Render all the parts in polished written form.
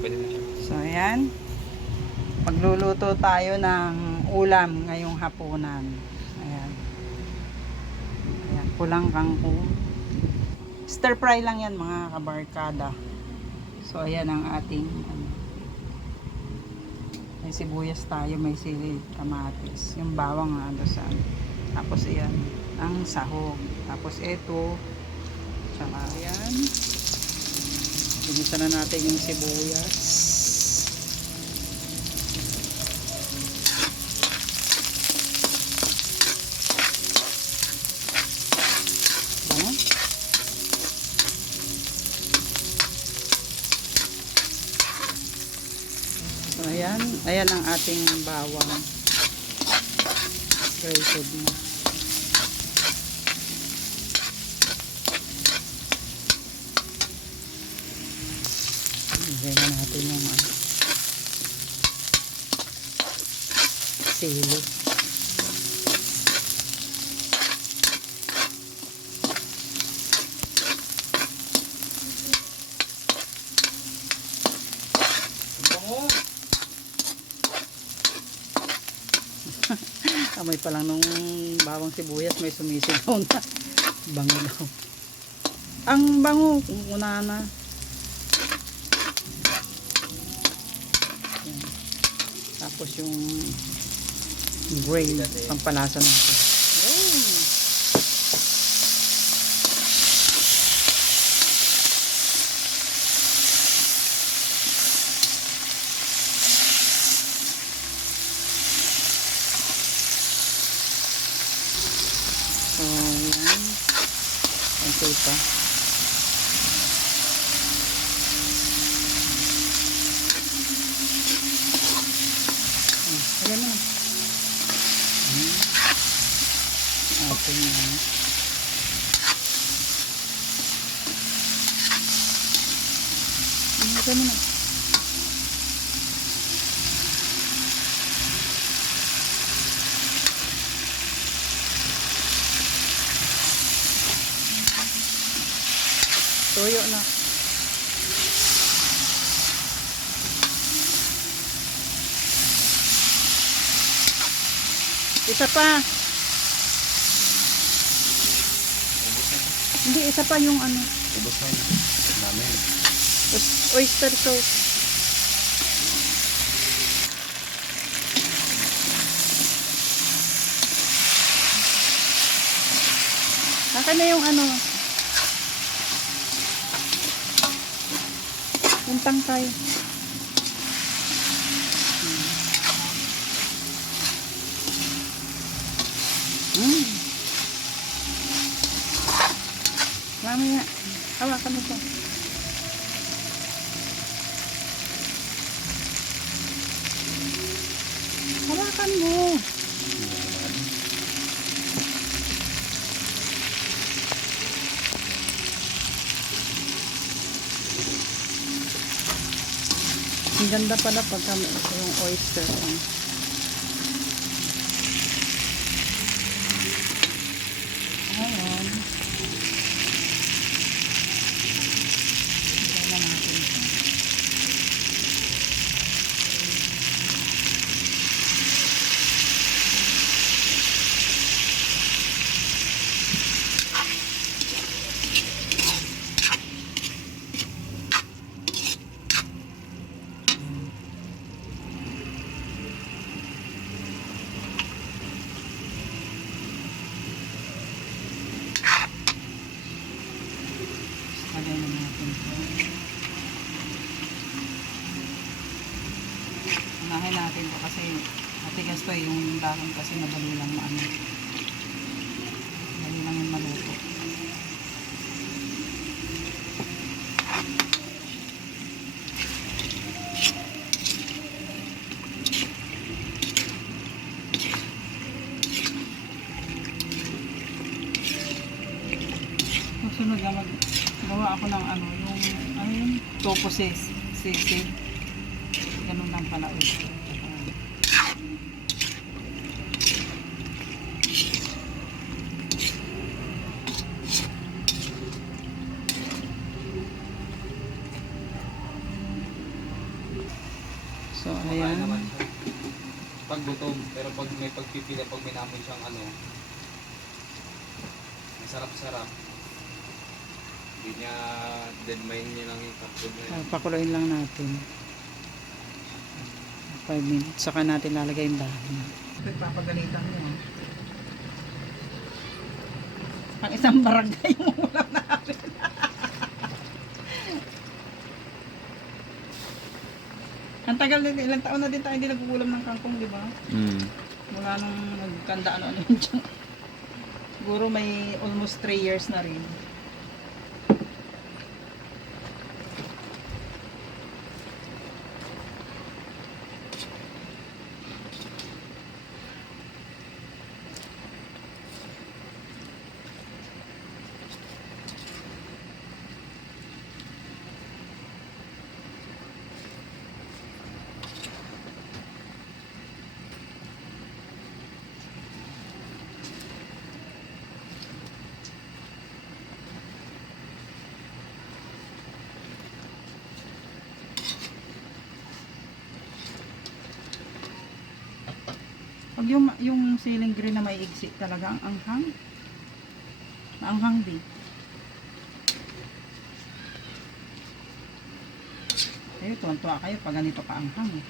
Pwede na siya. So, ayan. Magluluto tayo ng ulam ngayong hapunan. Ayan. Ayan, pulang kangkong. Stir fry lang yan mga kabarkada. So, ayan ang ating may sibuyas tayo, may sili, kamatis. Yung bawang nga doon sa tapos ayan, ang sahog. Tapos ito, tsaka ayan. Ginisa na natin yung sibuyas. Ayan. So, ayan. Ayan ang ating bawang. Grated na. Ilagay na natin yung sili. Amoy pa lang nung bawang sibuyas may sumisigaw na. Bango daw. Ang bango, kung una na. Ayan. Tapos yung gray, pampalasa natin. So, yan. Okay pa. Lagyan mo na. Okay na. Lagyan mo na. Tuyo na. Isa pa. Hindi, isa pa yung ano. Ubus na yun. Namin. Oyster sauce. Akin na yung ano. Yung tangkay. Mamaya, hawakan mo po. Hawakan mo. Ang ganda pala pagka yung oyster. Ayan. Lagay na natin ito. Unahin natin ito kasi matigas to yung dahon kasi madali lang maano. Madali lang yung maluto. Susunod na gawa ako ng ano, yung tofu sisig. Ganun lang pala ito. So, Kumakain ayan. naman siya. Pag gutom, pero pag may pagpipila, pag may namin siyang ano, masarap-sarap. Hindi niya, dead mind niya lang yung kapod na yun. Pakuluin lang natin. 5 minutes. Saka natin lalagay yung dahon. Pagpapagalitan mo. Pang isang barangay yung ulam natin. Ang tagal din, ilang taon na din tayo hindi nag-uulam ng kangkong, di ba? Mula nung nagkanda ano yun dyan. Siguro may almost 3 years na rin. Pag yung ceiling green na may exit talaga ang anghang. Maanghang din. Kayo, tuwan-tuwa kayo pag ganito ka anghang eh.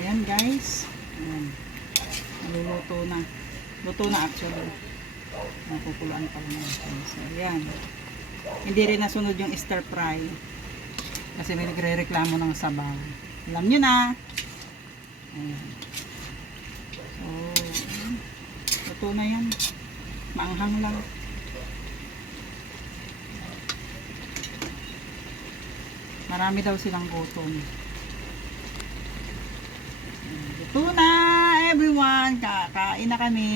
Ayan guys. Ayan. Naluluto na. Luto na actually. Nakukuluan pa lang natin. So ayan. Hindi rin nasunod yung stir fry. Kasi may nagre-reklamo ng sabaw. Alam nyo na. Ayan. So, ayan. Luto na yan. Maanghang lang. Marami daw silang gutom. Ito na everyone, kakain na kami.